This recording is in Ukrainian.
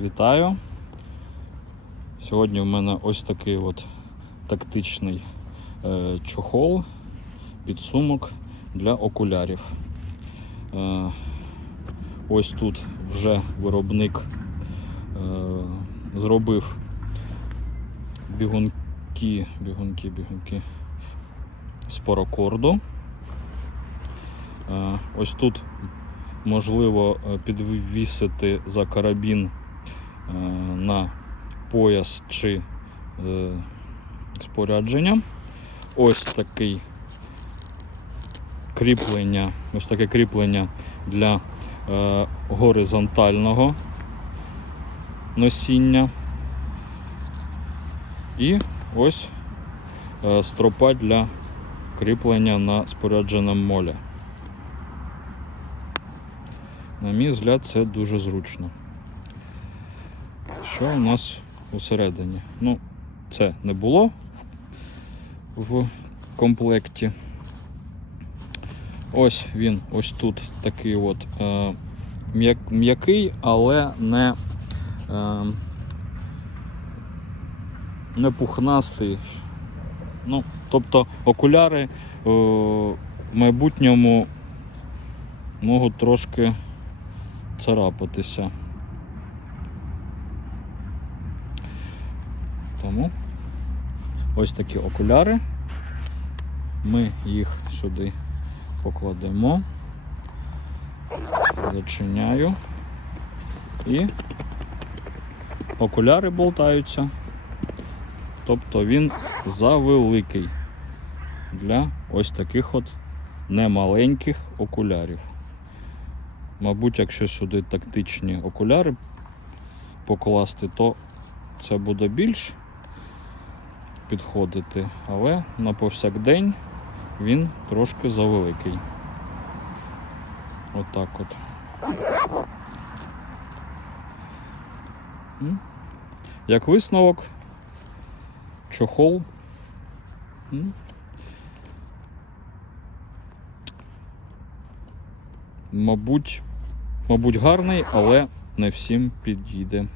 Вітаю. Сьогодні в мене ось такий от тактичний е, чохол, підсумок для окулярів. Е, ось тут вже виробник е, зробив бігунки, бігунки, бігунки з паракорду. Е, ось тут можливо е, підвісити за карабін на пояс чи е, спорядження. Ось такий кріплення, ось таке кріплення для е, горизонтального носіння. І ось е, стропа для кріплення на спорядженому молі. На мій взгляд, це дуже зручно. Що у нас усередині? Ну, це не було в комплекті. Ось він, ось тут такий от е, м'як- м'який, але не, е, не пухнастий. Ну, тобто окуляри е, в майбутньому можуть трошки царапатися. Тому ось такі окуляри. Ми їх сюди покладемо, зачиняю і окуляри болтаються. Тобто він завеликий для ось таких от немаленьких окулярів. Мабуть, якщо сюди тактичні окуляри покласти, то це буде більш підходити, але на повсякдень він трошки завеликий. Отак от. Як висновок, чохол. Мабуть, мабуть, гарний, але не всім підійде.